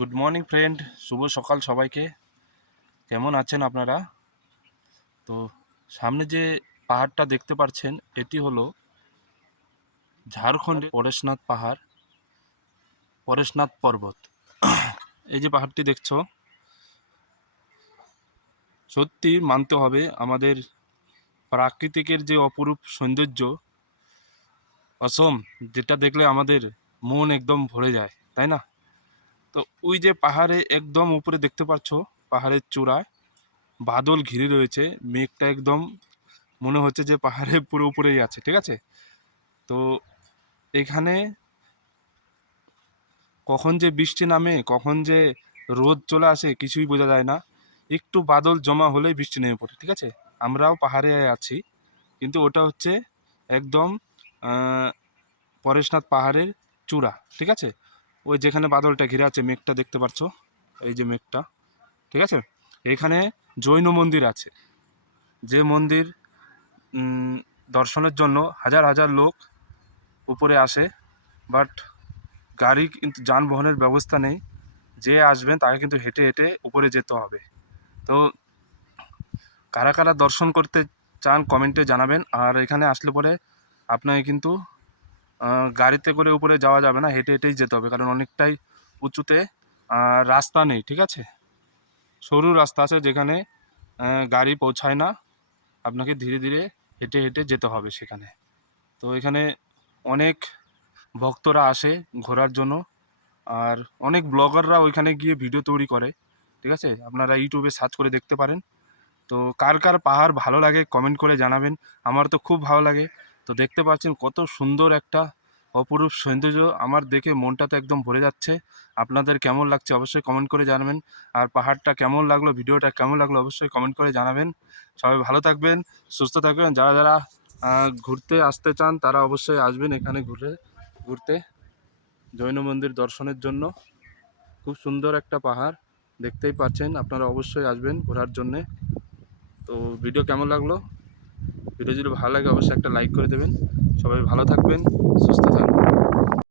Good morning friend শুভ সকাল সবাইকে। কেমন আছেন আপনারা? তো সামনে যে পাহাড়টা দেখতে পাচ্ছেন এটি হলো ঝাড়খণ্ডের পরেশনাথ পাহাড়, পরেশনাথ পর্বত। এই যে পাহাড়টি দেখছ, সত্যি মানতে হবে আমাদের প্রাকৃতিকের যে অপরূপ সৌন্দর্য, অসম, যেটা দেখলে আমাদের মন একদম ভরে যায়, তাই না? তো ওই যে পাহাড়ে একদম উপরে দেখতে পাচ্ছ, পাহাড়ের চূড়ায় বাদল ঘিরে রয়েছে, মেঘটা একদম মনে হচ্ছে যে পাহাড়ে পুরো উপরেই আছে, ঠিক আছে? তো এখানে কখন যে বৃষ্টি নামে, কখন যে রোদ চলে আসে, কিছুই বোঝা যায় না। একটু বাদল জমা হলেই বৃষ্টি নেমে পড়ে, ঠিক আছে? আমরাও পাহাড়ে আছি, কিন্তু ওটা হচ্ছে একদম পরেশনাথ পাহাড়ের চূড়া, ঠিক আছে? ওই যেখানে বাদলটা ঘিরে আছে মেঘটা দেখতে পাচ্ছ এই যে মেঘটা, ঠিক আছে? এখানে জৈন মন্দির আছে। যে মন্দির দর্শনের জন্য হাজার হাজার লোক উপরে আসে, বাট গাড়ি কিন্তু যানবাহনের ব্যবস্থা নেই। যে আসবেন তাকে কিন্তু হেঁটে হেঁটে উপরে যেতে হবে। তো কারা কারা দর্শন করতে চান কমেন্টে জানাবেন। আর এখানে আসলে পরে আপনাকে কিন্তু গাড়িতে করে উপরে যাওয়া যাবে না, হেঁটে হেঁটেই যেতে হবে, কারণ অনেকটাই উঁচুতে রাস্তা নেই, ঠিক আছে? সরু রাস্তা আছে যেখানে গাড়ি পৌঁছায় না, আপনাকে ধীরে ধীরে হেঁটে হেঁটে যেতে হবে সেখানে। তো এখানে অনেক ভক্তরা আসে ঘোরার জন্য, আর অনেক ব্লগাররা ওইখানে গিয়ে ভিডিও তৈরি করে, ঠিক আছে? আপনারা ইউটিউবে সার্চ করে দেখতে পারেন। তো কার কার পাহাড় ভালো লাগে কমেন্ট করে জানাবেন, আমার তো খুব ভালো লাগে। তো দেখতে পাচ্ছেন কত সুন্দর একটা অপরূপ সৌন্দর্য। আমার দেখে মনটা তো একদম ভরে যাচ্ছে। আপনাদের কেমন লাগছে অবশ্যই কমেন্ট করে জানাবেন। আর পাহাড়টা কেমন লাগল, ভিডিওটা কেমন লাগল অবশ্যই কমেন্ট করে জানাবেন। সবাই ভালো থাকবেন, সুস্থ থাকবেন। যারা যারা ঘুরতে আসতে চান তারা অবশ্যই আসবেন এখানে ঘুরে, ঘুরতে। জৈন মন্দির দর্শনের জন্য। খুব সুন্দর একটা পাহাড়, দেখতেই পাচ্ছেন। আপনারা অবশ্যই আসবেন ঘোরার জন্যে। তো ভিডিও কেমন লাগল? ভিডিও যদি ভালো লাগে অবশ্যই একটা লাইক করে দেবেন। সবাই ভালো থাকবেন সুস্থ থাকবেন।